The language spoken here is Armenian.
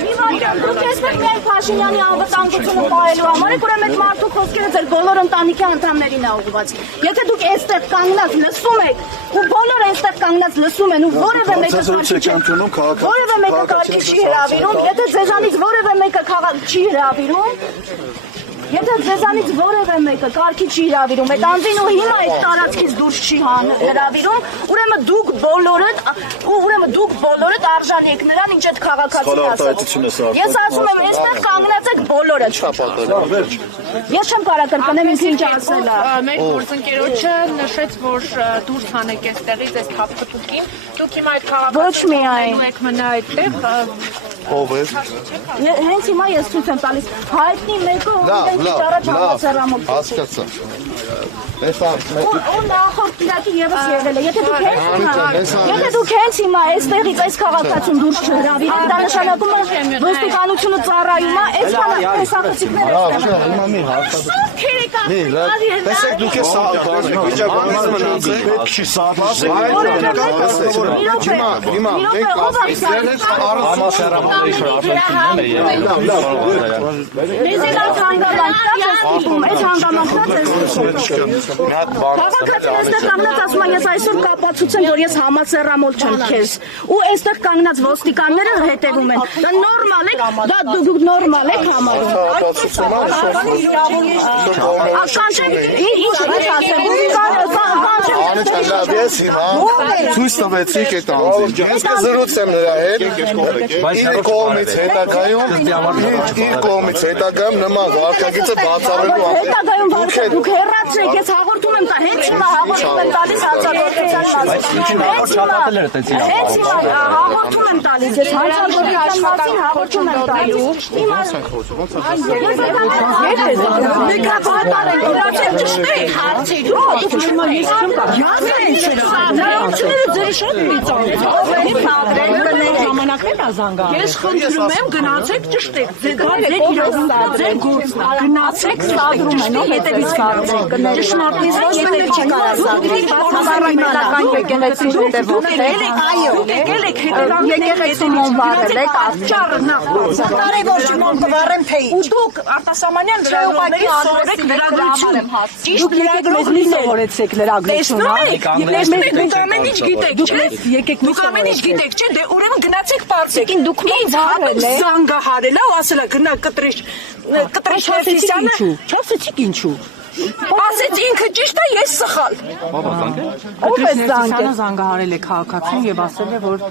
Դուք եսեք միայն Փաշինյանի անվտանգությունը պահելու համար եք, ուրեմն այդ մարդու խոսքերը ձեր բոլոր ընտանիքի անդամներին է ուղղված։ Եթե դուք այստեղ կանգնած լսում եք, ու բոլորը այստեղ կանգնած լսում են, ու որևէ մեկը կարգի չի հրավիրում, եթե ձեզանից որևէ մեկը քաղաք չի հրավիրում, եթե ձեզանից որևէ մեկը կարգի չի հրավիրում, այդ անձին ու հիմա այդ տարածքից դուրս չի հրավիրում, ուրեմն դուք բոլորդ արժանի եք նրան, ինչ այդ քաղաքացին ասաց։ Ես ասում եմ, այստեղ կանգնած եք բոլորը։ Ես չեմ կարող կրկնեմ ինձ ինչ ասել է։ Մեր գործընկերոջը նշեց, որ դուրս հանեք այստեղից այս թափթփուկին, դուք հիմա այդ քաղաքացին եք մնա այդտեղ։ Ով է։ Հենց հիմա ես ցույց եմ տալիս հայտնի մեկը Հասկացա։ Ու նախորդ կիրակի ևս եղել է, եթե դուք հենց հիմա այստեղից այս քաղաքացուն դուրս չհրավիրեք, դա նշանակում է ոստիկանությունը ծառայում է, այս փեսախցիկները Տեսեք դուք է սահմանը, վիճակը մնացեք, պետք չի Քաղաքացին այստեղ կանգնած ասում է, ես այսօր կապացուցեմ, որ ես համասեռամոլ չեմ քեզ, ու այստեղ կանգնած ոստիկանները հետևում են, դա նորմալ է, դա դուք նորմալ եք համարում։ Ցույց տվեցիք այդ անձին, ես կզրուցեմ նրա հետ, իր կողմից հետագայում նման վարկագիծը բացառելու հետագայում դուք հեռացրեք, ես հաղորդում եմ տա, հենց հիմա հաղորդում եմ տալիս հանցագործության մասին, հենց հիմա հաղորդում եմ տալիս, ես հանցագործության մասին հաղորդում եմ տալիս, Ես խնդրում եմ գնացեք ճշտեք, ձեր գործն գնացեք սադրում են, հետևից կարծեք, ճշմարտից ոչ մեկը չի կարասադրում եկեղեցի հետևով, եկել եք եկեղեցիմոն վարել եք, կարևոր շիմոն կվարեմ թե ինչ։ ու դուք արտասամանյան լրագրողների սովորեք լրագրություն, Դուք եկեք մեզ մի սովորեցեք լրագրություն, դուք ամեն ինչ գիտեք, դուք ամեն ինչ գիտեք, չէ, դե ուրեմն գնացեք պարզեք, դուք ինձ հատուկ զանգահարել է ու ասել է գնա կտրիշ Հովսիսյանը, չասեցիք ինչու։ ասեց ինքը ճիշտ է, ես սխալ։ Ով է զանգահարել է քաղաքացուն եւ ասել է, որ